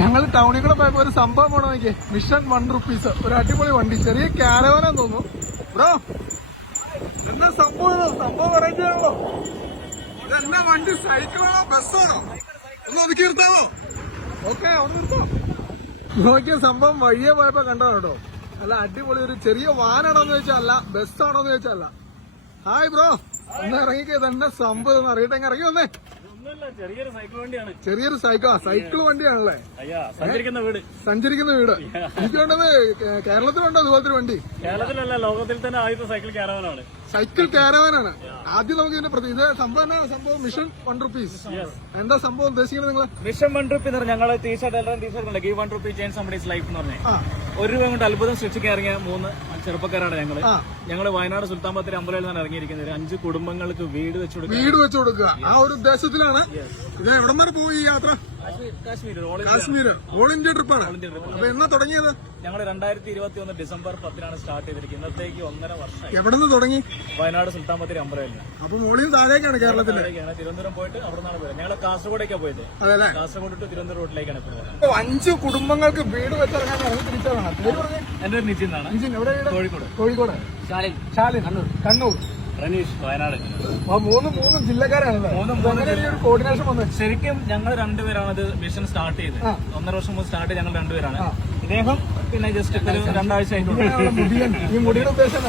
ഞങ്ങൾ ടൗണിൽ കൂടെ പോയപ്പോ ഒരു സംഭവം പോണ നോക്കിയേ, മിഷൻ ₹1. ഒരു അടിപൊളി വണ്ടി, ചെറിയ കാരവാനാന്ന് തോന്നുന്നു. ബ്രോ എന്താ സംഭവം വെറൈറ്റി ആണല്ലോ. ഇതെന്നാ വണ്ടി, സൈക്കിളാണോ ബസ്സാണോ? ഒന്ന് ഒതുക്കി നിർത്താമോ? ഓക്കെ, ഒന്ന് നിർത്താം. നോക്കിയ സംഭവം വഴിയെ പോയപ്പോ കണ്ടോ കേട്ടോ. അല്ല അടിപൊളി ഒരു ചെറിയ വാനാണോന്ന് ചോദിച്ചാൽ അല്ല, ബസ്സാണോന്ന് ചോദിച്ചാൽ അല്ല. ഹായ് ബ്രോ, ഒന്ന് ഇറങ്ങിക്കോ. ഇതെന്നാ സംഭവം ഒന്ന് അറിയട്ടെ, ഇറങ്ങി വന്നേ. ചെറിയൊരു സൈക്കിൾ വണ്ടിയാണ്. ചെറിയൊരു സൈക്കിൾ വണ്ടിയാണല്ലേ? സഞ്ചരിക്കുന്ന വീട്. എനിക്ക് വേണ്ടത് കേരളത്തിലുണ്ടോ അതുപോലത്തെ വണ്ടി? കേരളത്തിലല്ല, ലോകത്തിൽ തന്നെ ആദ്യത്തെ സൈക്കിൾ കാരവാനാണ്. സൈക്കിൾ കാരവാനാണ്. ആദ്യം നമുക്ക് ഇതിന്റെ ഇത് സംഭവം മിഷൻ ₹1. എന്താ സംഭവം ഉദ്ദേശിക്കുന്നത് നിങ്ങൾ? മിഷൻ ₹1 എന്ന് പറഞ്ഞാൽ ഞങ്ങൾ T-shirt give ₹1 change somebody's life എന്ന് പറഞ്ഞാൽ ₹1 കൊണ്ട് അത്ഭുതം സൃഷ്ടിക്കാൻ ഇറങ്ങിയ 3 ചെറുപ്പക്കാരാണ് ഞങ്ങൾ വയനാട് സുൽത്താൻ ബത്തേരി അമ്പലയിൽ നിന്നാണ് ഇറങ്ങിയിരിക്കുന്നത്. 5 കുടുംബങ്ങൾക്ക് വീട് വെച്ചു കൊടുക്കുക. ആ ഒരു ഉദ്ദേശത്തിലാണ്. ഇത് എവിടം വരെ പോയി ഈ യാത്ര? കാശ്മീർ ഓൾ ഇന്ത്യ ട്രിപ്പാണ്. അപ്പൊ എന്നാ തുടങ്ങിയത്? ഞങ്ങൾ 2021 ഡിസംബർ 10 സ്റ്റാർട്ട് ചെയ്തിരിക്കുന്നത്. ഇന്നത്തേക്ക് 1.5 വർഷം. എവിടെ നിന്ന് തുടങ്ങി? വയനാട് സുൽത്താൻ ബത്തേരി അമ്പലയിൽ. അപ്പൊ മോളിൽ താഴേക്കാണ് കേരളത്തിൽ. തിരുവനന്തപുരം പോയിട്ട് അവിടെ നിന്നാണ് പോയത്. ഞങ്ങൾ കാസർഗോഡേക്കാണ് പോയത്. കാസർഗോഡ് ടു തിരുവനന്തപുരം റൂട്ടിലേക്കാണ് പോയത്. 5 കുടുംബങ്ങൾക്ക് വീട് വെച്ചിറങ്ങാൻ ഇറങ്ങി തിരിച്ചതാണ്. എന്റെ ഒരു നിജിൻ ആണ്. കോഴിക്കോട്. ശാലിൻ കണ്ണൂർ. റനീഷ് വയനാട്. മൂന്നും ജില്ലക്കാരാണല്ലോ. കോർഡിനേഷൻ വന്നത്. ശരിക്കും ഞങ്ങൾ രണ്ടുപേരാണ് ഇത് മിഷൻ സ്റ്റാർട്ട് ചെയ്തത്. 1.5 വർഷം മുമ്പ് സ്റ്റാർട്ട് ചെയ്ത് ഞങ്ങൾ രണ്ടുപേരാണ്. ഇദ്ദേഹം പിന്നെ ജസ്റ്റ് ഒരു 2 ആഴ്ച ആയിട്ടുണ്ട്. ഈ മുടിയുടെ ഉദ്ദേശം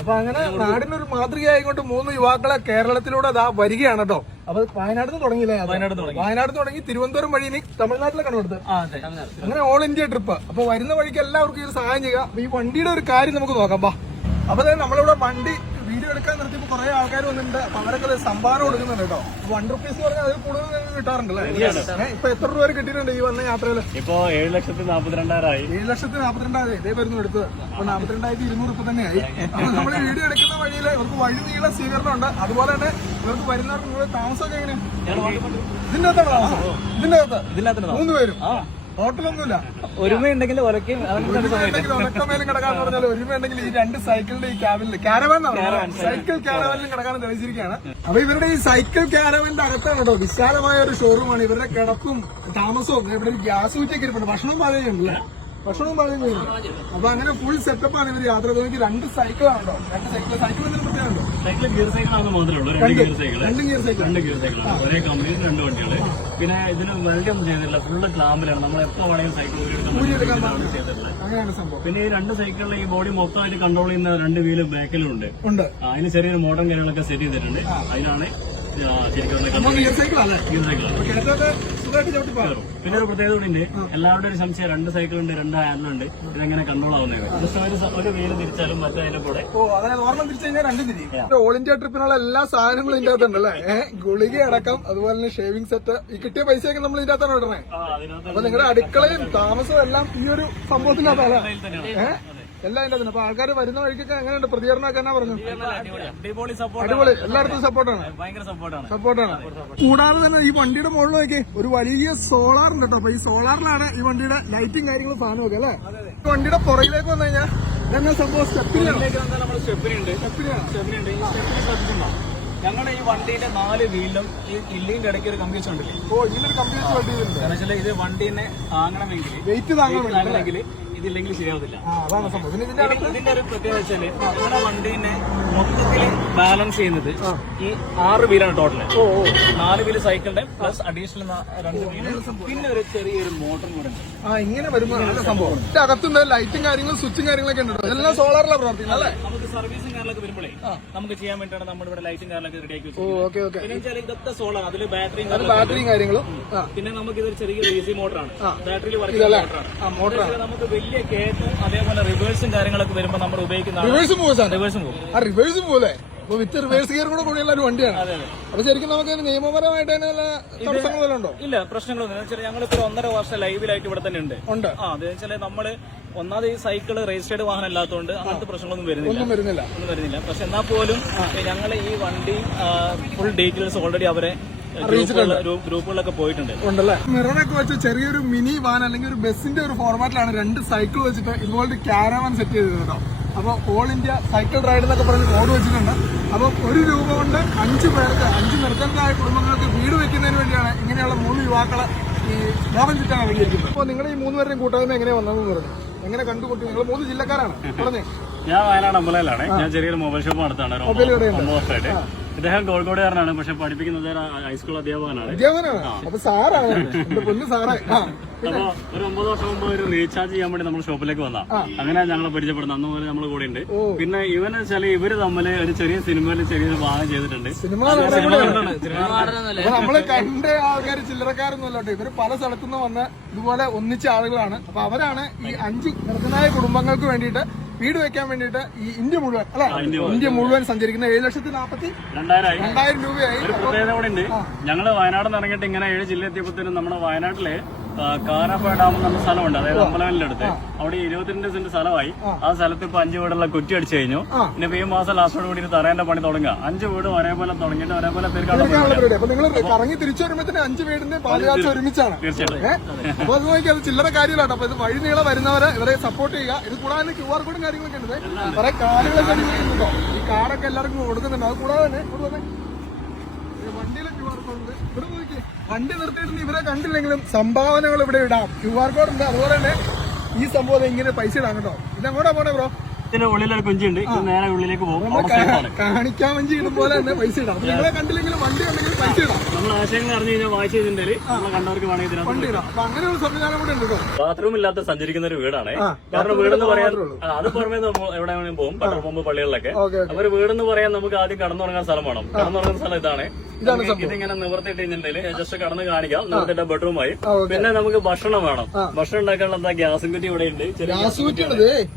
അപ്പൊ അങ്ങനെ നാടിനൊരു മാതൃകയായിക്കൊണ്ട് 3 യുവാക്കളെ കേരളത്തിലൂടെ അതാ വരികയാണ് കേട്ടോ. അപ്പൊ വയനാട് നിന്ന് തുടങ്ങിയില്ലേ? വയനാട് തുടങ്ങി തിരുവനന്തപുരം വഴി ഇനി തമിഴ്നാട്ടിലേക്കാണ് കൊടുത്തത്. അങ്ങനെ ഓൾ ഇന്ത്യ ട്രിപ്പ്. അപ്പൊ വരുന്ന വഴിക്ക് എല്ലാവർക്കും ഇത് സഹായം ചെയ്യുക. അപ്പൊ ഈ വണ്ടിയുടെ ഒരു കാര്യം നമുക്ക് നോക്കാം. അപ്പൊ നമ്മളിവിടെ വണ്ടി വീഡിയോ എടുക്കാൻ നിർത്തിയപ്പോ കുറെ ആൾക്കാർ വന്നിട്ടുണ്ട്. അപ്പൊ അവരൊക്കെ സംഭാവന കൊടുക്കുന്നുണ്ട് കേട്ടോ. ₹1 എന്ന് പറഞ്ഞാൽ അതിൽ കൂടുതൽ കിട്ടാറുണ്ടല്ലേ? ഇപ്പൊ എത്ര രൂപ കിട്ടിയിട്ടുണ്ട് ഈ വന്ന യാത്രയിൽ? ഇപ്പൊ 7,42,000. 7,42,000 ഇതേ വരുന്നു എടുത്തത്. അപ്പൊ 42,200 ഇപ്പൊ തന്നെയായി. അപ്പൊ നമ്മൾ വീഡിയോ എടുക്കുന്ന വഴിയിൽ ഇവർക്ക് വഴി നീള സ്വീകരണം ഉണ്ട്. അതുപോലെ തന്നെ ഇവർക്ക് വരുന്നവർക്ക് നിങ്ങളുടെ താമസമൊക്കെ എങ്ങനെയാണ്? ഇതിന്റെ അകത്താണ് താമസം? ഇതിന്റെ അകത്ത് 3 പേരും ഹോട്ടലൊന്നുമില്ല. ഒരുമയുണ്ടെങ്കിൽ ഉറക്കമേലും കിടക്കാന്ന് പറഞ്ഞാൽ ഒരുമയുണ്ടെങ്കിൽ ഈ 2 സൈക്കിളിന്റെ ഈ ക്യാരവാനാണ് സൈക്കിൾ ക്യാരവാനിലും കിടക്കാൻ തെളിയിച്ചിരിക്കുകയാണ്. അപ്പൊ ഇവരുടെ ഈ സൈക്കിൾ ക്യാരവാനിന്റെ അകത്താണ് കേട്ടോ വിശാലമായ ഒരു ഷോറൂമാണ്. ഇവരുടെ കിടപ്പും താമസവും ഇവിടെ ഒരു ഗ്യാസ് കുറ്റിയൊക്കെ ഇരിപ്പുണ്ട്. ഭക്ഷണവും പാചകം ഉണ്ടല്ലേ? ഭക്ഷണവും പാചകം ചെയ്യുന്നു. അപ്പൊ അങ്ങനെ ഫുൾ സെറ്റപ്പാണ് ഇവർ യാത്ര ചെയ്തെങ്കിൽ 2 സൈക്കിളാണ് കേട്ടോ. 2 സൈക്കിൾ എന്തെങ്കിലും പ്രത്യേകമുണ്ടോ? സൈക്കിൾ ഗിയർ സൈക്കിളാണ് മാത്രമേ ഉള്ളൂ. 2 ഗിയർ സൈക്കിളാണ്. ഒരേ കമ്പനിയിൽ 2 വണ്ടികള്. പിന്നെ ഇതിന് വെൽഡൊന്നും ചെയ്തിട്ടില്ല. ഫുള്ള് ക്ലാമ്പിലാണ്. നമ്മൾ എപ്പോ വേണമെങ്കിലും സൈക്കിൾ ചെയ്തിട്ടുള്ളത്. പിന്നെ ഈ 2 സൈക്കിളിൽ ഈ ബോഡി മൊത്തമായിട്ട് കൺട്രോൾ ചെയ്യുന്ന 2 വീല് ബാക്കിലും ഉണ്ട്. അതിന് ചെറിയൊരു മോഡേൺ കാര്യങ്ങളൊക്കെ സെറ്റ് ചെയ്തിട്ടുണ്ട്. അതിലാണ് പിന്നെ ഒരു പ്രത്യേകത കൂടി ഉണ്ട്. എല്ലാവരുടെ ഒരു സംശയം 2 സൈക്കിളുണ്ട്, 2 ഹാൻഡിലുണ്ട്. ഇതെങ്ങനെ കൺട്രോൾ ആവുന്നത്? ഒരു വീല് തിരിച്ചാലും മറ്റേ അതിന്റെ കൂടെ ഓർമ്മ തിരിച്ചു കഴിഞ്ഞാൽ 2 തിരി. ഓൾ ഇന്ത്യ ട്രിപ്പിനുള്ള എല്ലാ സാധനങ്ങളും ഇതിന്റെ അകത്തുണ്ടല്ലേ? ഗുളിക അടക്കം, അതുപോലെ തന്നെ ഷേവിംഗ് സെറ്റ്. ഈ കിട്ടിയ പൈസയൊക്കെ നമ്മൾ ഇതിന്റെ അകത്താണ് ഇടണേ. അപ്പൊ നിങ്ങളുടെ അടുക്കളയും താമസവും എല്ലാം ഈ ഒരു സംഭവത്തിനകത്തല്ല എല്ലാം ഇതിന്റെ അകത്ത്. അപ്പൊ ആൾക്കാർ വരുന്ന വഴിക്കൊക്കെ എങ്ങനെയുണ്ട് പ്രതികരണമൊക്കെ? എന്നാ പറഞ്ഞു? അടിപൊളി, എല്ലായിടത്തും സപ്പോർട്ടാണ്. കൂടാതെ തന്നെ ഈ വണ്ടിയുടെ മുകളിൽ നോക്കി ഒരു വലിയ സോളാർ ഉണ്ട് കേട്ടോ. അപ്പൊ ഈ സോളാറിലാണ് ഈ വണ്ടിയുടെ ലൈറ്റും കാര്യങ്ങളും സാധനമൊക്കെ അല്ലേ? വണ്ടിയുടെ പുറകിലേക്ക് വന്നു കഴിഞ്ഞാൽ ഇതെന്നാ സംഭവം? സ്റ്റെപ്പിനുണ്ട്. ഞങ്ങളുടെ ഈ വണ്ടിയുടെ 4 വീലിലും ഈ കില്ലിന്റെ ഇടയ്ക്ക് ഒരു കമ്പ്യൂട്ടർ ഉണ്ടല്ലേ? ഇതിനൊരു കമ്പ്യൂട്ടർ വണ്ടി കാരണം ഇത് വണ്ടീനെ താങ്ങണമെങ്കിൽ വെയിറ്റ് താങ്ങണമെങ്കിൽ ഇതില്ലെങ്കിൽ ശരിയാവത്തില്ല. ഇതിന്റെ ഒരു പ്രത്യേകത വെച്ചാല് നമ്മുടെ വണ്ടീനെ മൊത്തത്തിൽ ബാലൻസ് ചെയ്യുന്നത് ഈ 6 വീലാണ് ടോട്ടല്. 4 വീല് സൈക്കിളിന്റെ പ്ലസ് അഡീഷണൽ 2 വീല്, പിന്നെ ഒരു ചെറിയൊരു മോട്ടർ കൂടെ ഉണ്ട്. ഇങ്ങനെ വരുമ്പോൾ സംഭവം അകത്തുണ്ട്. ലൈറ്റും കാര്യങ്ങളും സ്വിച്ചും കാര്യങ്ങളൊക്കെ ഉണ്ട്. എല്ലാം സോളാറിലാണ് പ്രവർത്തിക്കുന്നത് അല്ലേ? നമുക്ക് സർവീസും കാര്യങ്ങളൊക്കെ വരുമ്പോഴേ നമുക്ക് ചെയ്യാൻ വേണ്ടിയാണ് നമ്മുടെ ഇവിടെ ലൈറ്റും കാര്യങ്ങളൊക്കെ റെഡിയാക്കി വെച്ചത്. പിന്നെ വെച്ചാൽ ഇതൊക്കെ സോളാർ, അതില് ബാറ്ററിയും കാര്യങ്ങളും. പിന്നെ നമുക്ക് ഇതൊരു ചെറിയ AC മോട്ടറാണ്, ബാറ്ററിയിൽ വർക്ക് ചെയ്യുന്ന മോട്ടറാണ്. നമുക്ക് വലിയ കേറ്റും അതേപോലെ റിവേഴ്സും കാര്യങ്ങളൊക്കെ വരുമ്പോൾ നമ്മൾ ഉപയോഗിക്കുന്ന റിവേഴ്സും പോലെ വിത്ത് റിവേഴ്സ് ഗിയർ കൂടെ കൂടിയുള്ള ഒരു വണ്ടിയാണ്. അപ്പൊ ശരിക്കും നമുക്ക് നിയമപരമായിട്ട് തടസ്സങ്ങളുണ്ടോ? ഇല്ല, പ്രശ്നങ്ങളൊന്നും. ഞങ്ങളിപ്പോ 1.5 വർഷം ലൈവിലായിട്ട് ഇവിടെ തന്നെ ഉണ്ട്. അതെന്ന് വെച്ചാൽ നമ്മള് ഒന്നാമത് ഈ സൈക്കിള് രജിസ്റ്റേർഡ് വാഹനം അല്ലാത്തതുകൊണ്ട് അങ്ങനത്തെ പ്രശ്നങ്ങളൊന്നും വരുന്നില്ല. പക്ഷെ എന്നാൽ പോലും ഞങ്ങൾ ഈ വണ്ടി ഫുൾ ഡീറ്റെയിൽസ് ഓൾറെഡി അവരെ ഗ്രൂപ്പുകളിലൊക്കെ പോയിട്ടുണ്ട്. മിററൊക്കെ വെച്ച് ചെറിയൊരു മിനി വാൻ അല്ലെങ്കിൽ ഒരു ബസിന്റെ ഒരു ഫോർമാറ്റിലാണ് 2 സൈക്കിൾ വെച്ചിട്ട് ഇതുപോലത്തെ ക്യാരവാൻ സെറ്റ് ചെയ്തത് കേട്ടോ. അപ്പൊ ഓൾ ഇന്ത്യ സൈക്കിൾ റൈഡ് എന്നൊക്കെ പറഞ്ഞ് ബോർഡ് വെച്ചിട്ടുണ്ട്. അപ്പൊ ₹1 കൊണ്ട് 5 പേർക്ക് 5 നിർദ്ധനരായ കുടുംബങ്ങൾക്ക് വീട് വെക്കുന്നതിന് വേണ്ടിയാണ് ഇങ്ങനെയുള്ള 3 യുവാക്കളെ ഈ ലോകം ചുറ്റാൻ ഇറങ്ങിയിരിക്കുന്നത്. അപ്പൊ നിങ്ങൾ ഈ 3 പേരുടെയും കൂട്ടായ്മ എങ്ങനെ വന്നതെന്ന് പറഞ്ഞു, എങ്ങനെ കണ്ടുമുട്ടി? നിങ്ങൾ 3 ജില്ലക്കാരാണ് പറഞ്ഞേ. ഞാൻ വയനാട് അമ്പലയിലാണ്. ഞാൻ ചെറിയൊരു മൊബൈൽ ഷോപ്പ് നടത്താണ് 9 വർഷമായിട്ട്. ഇദ്ദേഹം കോഴിക്കോടുകാരനാണ്, പക്ഷെ പഠിപ്പിക്കുന്നത് ഹൈസ്കൂൾ അധ്യാപകനാണ്. അപ്പൊ സാറാണ്, എന്റെ പൊന്നു സാറേ. അപ്പൊ ഒരു 9 വർഷം മുമ്പ് ഒരു റീചാർജ് ചെയ്യാൻ വേണ്ടി നമ്മൾ ഷോപ്പിലേക്ക് വന്നാ. അങ്ങനെ ഞങ്ങളെ പരിചയപ്പെടുന്നത്. അന്ന് മുതൽ നമ്മൾ കൂടെ ഉണ്ട്. പിന്നെ ഇവന്ന് വെച്ചാൽ ഇവര് തമ്മിൽ ഒരു ചെറിയ സിനിമയിൽ ചെറിയൊരു ഭാഗം ചെയ്തിട്ടുണ്ട്. നമ്മള് കണ്ട ആൾക്കാർ ചില്ലറക്കാരൊന്നുമല്ലോട്ടെ, ഇവര് പല സ്ഥലത്തുനിന്ന് വന്ന് ഇതുപോലെ ഒന്നിച്ച ആളുകളാണ്. അപ്പൊ അവരാണ് ഈ 5 നിർദ്ധനായ കുടുംബങ്ങൾക്ക് വേണ്ടിയിട്ട് വീട് വെക്കാൻ വേണ്ടിയിട്ട് ഈ ഇന്ത്യ മുഴുവൻ അല്ലെ, ഇന്ത്യ മുഴുവൻ സഞ്ചരിക്കുന്ന 7,42,000 രൂപയായി. ഒരു പ്രത്യേകത കൂടെ ഉണ്ട്. ഞങ്ങള് വയനാട് നിന്ന് ഇറങ്ങിയിട്ട് ഇങ്ങനെ 7 ജില്ല എത്തിയപ്പോഴത്തേനും നമ്മുടെ വയനാട്ടിലെ കാരാപ്പ ഡാം എന്ന സ്ഥലമുണ്ട്, അതായത് അമ്പലവലിന്റെ അടുത്ത്. അവിടെ 22 സെന്റ് സ്ഥലമായി. ആ സ്ഥലത്ത് ഇപ്പൊ 5 വീടുള്ള കുറ്റി അടിച്ചു കഴിഞ്ഞു. പിന്നെ ഈ മാസം ലാസ്റ്റോട് കൂടി തറേന്റെ പണി തുടങ്ങുക. 5 വീട് ഒരേപോലെ തുടങ്ങിയിട്ട് ഒരേപോലെ തീർക്കാനുള്ള. അപ്പൊ നിങ്ങൾ കറങ്ങി തിരിച്ചു വരുമ്പോഴത്തേന് 5 വീടിന്റെ പാലുകാച്ച ഒരുമിച്ചാണ്. തീർച്ചയായിട്ടും. അപ്പൊ അത് നോക്കി, അത് ചില്ലറ കാര്യമില്ലാട്ടോ. അപ്പൊ ഇത് വഴി നീളെ വരുന്നവരെ ഇവരെ സപ്പോർട്ട് ചെയ്യുക. ഇത് കൂടാതെ QR കോഡും കാര്യങ്ങളൊക്കെ ഉണ്ട്, കുറെ കാർഡുകളൊക്കെ അടിക്കുന്നുണ്ടോ. ഈ കാർഡൊക്കെ എല്ലാവർക്കും കൊടുക്കുന്നുണ്ട്. അത് കൂടാതെ തന്നെ വണ്ടിയിലെ QR കോഡ് ഉണ്ട്. ഇവിടെ നോക്കി, വണ്ടി നിർത്തിയിട്ട് ഇവരെ കണ്ടില്ലെങ്കിലും സംഭാവനകൾ ഇവിടെ ഇടാം. QR കോഡ് ഉണ്ട്. അതുപോലെ തന്നെ ഈ സംഭവം ഇങ്ങനെ പൈസ ഇടാം കേട്ടോ. ഇതെങ്ങോട്ടാ പോണേ ബ്രോ? ഇതിന്റെ ഉള്ളിലൊരു കുഞ്ചുണ്ട്, ഇത് നേരെ ഉള്ളിലേക്ക് പോകും. കാണിക്കാൻ വഞ്ചി ഇടും പോലെ തന്നെ പൈസ ഇടാം. നിങ്ങളെ കണ്ടില്ലെങ്കിലും വണ്ടി ഉണ്ടെങ്കിലും പൈസ ഇടാം. നമ്മൾ ആശയങ്ങൾ അറിഞ്ഞു കഴിഞ്ഞാൽ വായിച്ചു കഴിഞ്ഞിട്ടുണ്ടെങ്കിൽ നമ്മളെ കണ്ടവർക്ക് വേണമെങ്കിൽ വണ്ടി ഇടാം. അപ്പൊ അങ്ങനെ ഒരു സംവിധാനം കൂടെ ഉണ്ട് കേട്ടോ. ബാത്റൂം ഇല്ലാത്ത സഞ്ചരിക്കുന്ന ഒരു വീടാണ്. കാരണം വീടെന്ന് പറയാൻ അത് പുറമേ എവിടെ വേണമെങ്കിലും പോകും, പെട്രോൾ പമ്പ്, പള്ളികളിലൊക്കെ. അപ്പൊ ഒരു വീടെന്ന് പറയാൻ നമുക്ക് ആദ്യം കടന്നുറങ്ങാൻ സ്ഥലം വേണം. കടന്നുറങ്ങുന്ന സ്ഥലം ഇതാണ്. ഇതിങ്ങനെ നിവർത്തിയിട്ടുണ്ടെങ്കിൽ ജസ്റ്റ് കടന്ന് കാണിക്കാം. നിവർത്തിട്ട ബെഡ്റൂമായി. പിന്നെ നമുക്ക് ഭക്ഷണം വേണം. ഭക്ഷണം ഉണ്ടാക്കാനുള്ള എന്താ ഗ്യാസും കുറ്റി ഇവിടെ ഉണ്ട്. ഗ്യാസ് കുറ്റിയാണ്,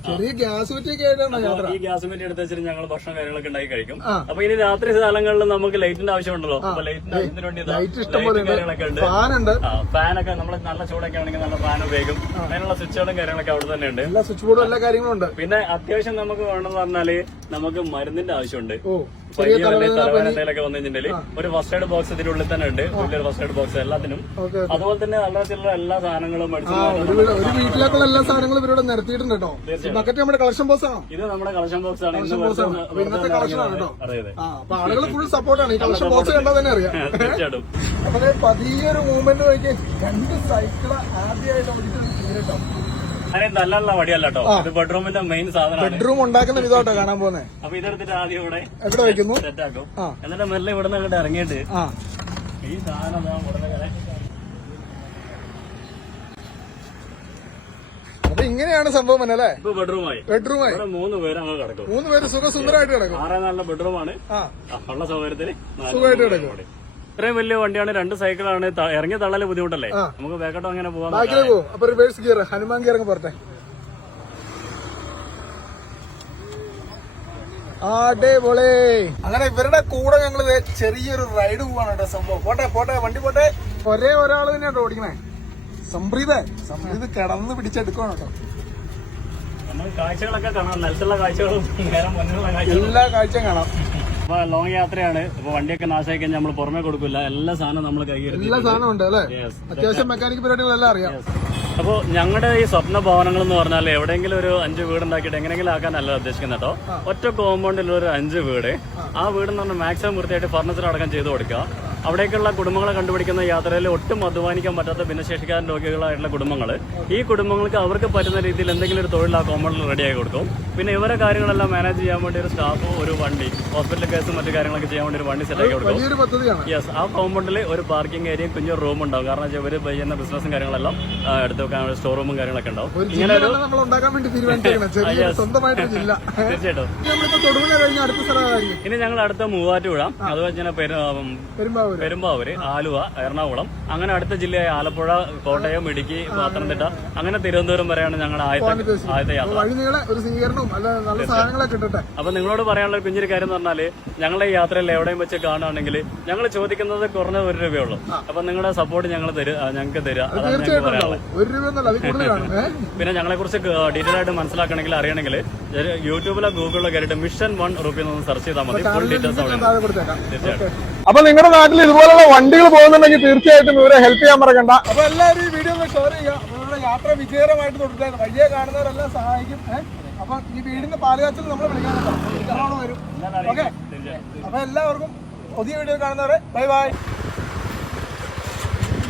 ചെറിയ ഗ്യാസ് കുറ്റിയൊക്കെ ആയിട്ടാണ്. ഈ ഗ്യാസ് കുറ്റി എടുത്ത് വെച്ചിട്ട് ഞങ്ങൾ ഭക്ഷണം കാര്യങ്ങളൊക്കെ ഉണ്ടാക്കി കഴിക്കും. അപ്പൊ ഇനി രാത്രി സ്ഥലങ്ങളിൽ നമുക്ക് ലൈറ്റിന്റെ ആവശ്യമുണ്ടല്ലോ. അപ്പൊ ലൈറ്റിന്റെ ആവശ്യത്തിന് വേണ്ടി കാര്യങ്ങളൊക്കെ ഉണ്ട്. ഫാനൊക്കെ നമ്മൾ നല്ല ചൂടൊക്കെ ആണെങ്കിൽ നല്ല ഫാൻ ഉപയോഗിക്കും. അതിനുള്ള സ്വിച്ചുകളും കാര്യങ്ങളൊക്കെ അവിടെ തന്നെ ഉണ്ട്. എല്ലാ സ്വിച്ച് ബോർഡും എല്ലാ കാര്യങ്ങളും ഉണ്ട്. പിന്നെ അത്യാവശ്യം നമുക്ക് വേണമെന്ന് പറഞ്ഞാല് നമുക്ക് മരുന്നിന്റെ ആവശ്യമുണ്ട്. തലവേദനയിലൊക്കെ വന്നു കഴിഞ്ഞിട്ടുണ്ടെങ്കിൽ ഒരു ഫസ്റ്റ് എയ്ഡ് ബോക്സ് ഇതിനുള്ളിൽ തന്നെ ഉണ്ട്. വലിയൊരു ഫസ്റ്റ് എയ്ഡ് ബോക്സ് എല്ലാത്തിനും. അതുപോലെ തന്നെ നല്ല ചില്ലറ എല്ലാ സാധനങ്ങളും ഒരു വീട്ടിലേക്കുള്ള എല്ലാ സാധനങ്ങളും ഇവരോട് നിരത്തിയിട്ടുണ്ട് കേട്ടോ. ബക്കറ്റ് നമ്മുടെ കളക്ഷൻ ബോക്സ് ആണ്. ഇത് നമ്മുടെ കളക്ഷൻ ബോക്സ് ആണ്. ഇന്നത്തെ കളക്ഷൻ ആണ് കേട്ടോ. അപ്പൊ ആളുകൾ ഫുൾ സപ്പോർട്ടാണ്. ഈ കളക്ഷൻ ബോക്സ് കണ്ടാൽ തന്നെ അറിയാം. തീർച്ചയായിട്ടും. അപ്പൊ പതിയൊരു മൂവ്മെന്റ് നോക്കി 2 സൈക്കിള് ആദ്യമായിട്ട് കേട്ടോ. അങ്ങനെ നല്ലുള്ള വടിയല്ല കേട്ടോ. ഇത് ബെഡ്റൂമിന്റെ മെയിൻ സാധനമാണ്. ബെഡ്റൂം ഉണ്ടാക്കുന്ന വിധമായിട്ടോ കാണാൻ പോകുന്നത്. അപ്പൊ ഇതെടുത്തിട്ട് ആദ്യം ഇവിടെ എവിടെ വെക്കുന്നു, സെറ്റാക്കും. എന്നിട്ട് മെല്ലെ ഇവിടെ നിന്ന് അങ്ങോട്ട് ഇറങ്ങിയിട്ട് ഈ സാധനം അപ്പൊ ഇങ്ങനെയാണ് സംഭവം തന്നെ അല്ലേ? ഇപ്പൊ ബെഡ്റൂമായി. 3 പേര് അങ്ങ് കിടക്കും. 3 പേര് സുഖസുന്ദരമായിട്ട് കിടക്കും. 6 നല്ല ബെഡ്റൂമാണ്. ഉള്ള സൗകര്യത്തിന് സുഖമായിട്ട് കിടക്കും. ഇത്രയും വലിയ വണ്ടിയാണ്. 2 സൈക്കിളാണ്. ഇറങ്ങിയ തള്ളല് ബുദ്ധിമുട്ടല്ലേ? നമുക്ക് വേക്കട്ടോ അങ്ങനെ പോകാം. അപ്പൊ റിവേഴ്സ് ഗിയർ, ഹനുമാൻ ഗിയർ അങ്ങ് പോരട്ടെ. അടിപൊളി. അങ്ങനെ ഇവരുടെ കൂടെ ഞങ്ങള് ചെറിയൊരു റൈഡ് പോവാണ് കേട്ടോ. സംഭവം പോട്ടെ വണ്ടി പോട്ടെ. ഒരേ ഒരാള് തന്നെയാട്ടോ ഓടിക്കണേ. സംപ്രീത് കിടന്ന് പിടിച്ചെടുക്കണം കേട്ടോ. നമ്മൾ കാഴ്ചകളൊക്കെ കാണാം. നിലത്തുള്ള കാഴ്ചകളും നേരം മുന്നിലുള്ള കാഴ്ചകളും എല്ലാ കാഴ്ചയും കാണാം. അപ്പൊ ലോങ് യാത്രയാണ്. ഇപ്പൊ വണ്ടിയൊക്കെ നാശമായി കഴിഞ്ഞാൽ നമ്മൾ പുറമെ കൊടുക്കില്ല. എല്ലാ സാധനവും നമ്മൾ കൈകരുതി. എല്ലാ സാധനം ഉണ്ട് അല്ലെ? അത്യാവശ്യം മെക്കാനിക് പരിപാടികളെല്ലാം അറിയാം. അപ്പൊ ഞങ്ങളുടെ ഈ സ്വപ്ന ഭവനങ്ങൾ എന്ന് പറഞ്ഞാൽ എവിടെയെങ്കിലും ഒരു 5 വീടുണ്ടാക്കിയിട്ട് എങ്ങനെയെങ്കിലും ആക്കാനല്ല ഉദ്ദേശിക്കുന്നത് കേട്ടോ. ഒറ്റ കോമ്പൗണ്ടിൽ ഒരു 5 വീട്. ആ വീടെന്ന് പറഞ്ഞാൽ മാക്സിമം വൃത്തിയായിട്ട് ഫർണിച്ചർ അടക്കം ചെയ്ത് കൊടുക്കുക. അവിടേക്കുള്ള കുടുംബങ്ങളെ കണ്ടുപിടിക്കുന്ന യാത്രയിൽ ഒട്ടും അധ്വാനിക്കാൻ പറ്റാത്ത ഭിന്നശേഷിക്കാരൻ രോഗികളായിട്ടുള്ള കുടുംബങ്ങൾ, ഈ കുടുംബങ്ങൾക്ക് അവർക്ക് പറ്റുന്ന രീതിയിൽ എന്തെങ്കിലും ഒരു തൊഴിൽ ആ കോമ്പൗണ്ടിൽ റെഡിയാക്കി കൊടുക്കും. പിന്നെ ഇവരെ കാര്യങ്ങളെല്ലാം മാനേജ് ചെയ്യാൻ വേണ്ടി ഒരു സ്റ്റാഫ്, ഒരു വണ്ടി, ഹോസ്പിറ്റൽ കേസും മറ്റു കാര്യങ്ങളൊക്കെ ചെയ്യാൻ വേണ്ടി ഒരു വണ്ടി സെറ്റാക്കി കൊടുക്കും. യെസ്, ആ കോമ്പൗണ്ടിൽ ഒരു പാർക്കിംഗ് ഏരിയയും കുഞ്ഞൊരു റൂം ഉണ്ടാവും. കാരണം ഇവർ ചെയ്യുന്ന ബിസിനസ്സും കാര്യങ്ങളെല്ലാം എടുത്ത് വെക്കാൻ സ്റ്റോർ റൂമും കാര്യങ്ങളൊക്കെ ഉണ്ടാവും. ഇങ്ങനെ ഒരു തീർച്ചയായിട്ടും. ഇനി ഞങ്ങൾ അടുത്ത മൂവാറ്റുപുഴ, അതുപോലെ തന്നെ പെരുമ്പാവൂര്, ആലുവ, എറണാകുളം, അങ്ങനെ അടുത്ത ജില്ലയായ ആലപ്പുഴ, കോട്ടയം, ഇടുക്കി, പത്തനംതിട്ട, അങ്ങനെ തിരുവനന്തപുരം വരെയാണ് ഞങ്ങളുടെ ആദ്യത്തെ യാത്ര. അപ്പൊ നിങ്ങളോട് പറയാനുള്ള കുഞ്ഞൊരു കാര്യം എന്ന് പറഞ്ഞാല് ഞങ്ങളുടെ ഈ യാത്രയിൽ എവിടെയും വെച്ച് കാണുകയാണെങ്കിൽ ഞങ്ങൾ ചോദിക്കുന്നത് കുറഞ്ഞ ₹1 അപ്പൊ നിങ്ങളുടെ സപ്പോർട്ട് ഞങ്ങൾക്ക് തരിക. അതാണ് ഞങ്ങൾക്ക് പറയാനുള്ളത്. പിന്നെ ഞങ്ങളെ കുറിച്ച് ഡീറ്റെയിൽ ആയിട്ട് മനസ്സിലാക്കണമെങ്കിൽ അറിയണമെങ്കിൽ യൂട്യൂബിലോ ഗൂഗിളിലോ കയറിയിട്ട് മിഷൻ 1 റുപ്പി ഒന്ന് സെർച്ച് ചെയ്താൽ മതി. ഫുൾ ഡീറ്റെയിൽസ് തീർച്ചയായിട്ടും. അപ്പൊ നിങ്ങളുടെ നാട്ടിൽ ഇതുപോലുള്ള വണ്ടികൾ പോകുന്നുണ്ടെങ്കിൽ തീർച്ചയായിട്ടും ഇവരെ ഹെൽപ്പ് ചെയ്യാൻ മറക്കണ്ട. അപ്പൊ എല്ലാവരും ഈ വീഡിയോ ഷെയർ ചെയ്യുക. നിങ്ങളുടെ യാത്ര വിജയകരമായിട്ട് തുടരുക. വഴിയെ കാണുന്നവരെല്ലാം സഹായിക്കും. അപ്പൊ ഈ വീടിന്റെ പാലുകാച്ചിൽ നമ്മൾ വിളിക്കാനുണ്ടോ വരും. ഓക്കെ, അപ്പൊ എല്ലാവർക്കും പുതിയ വീഡിയോ കാണുന്നവരെ ബൈ ബൈ.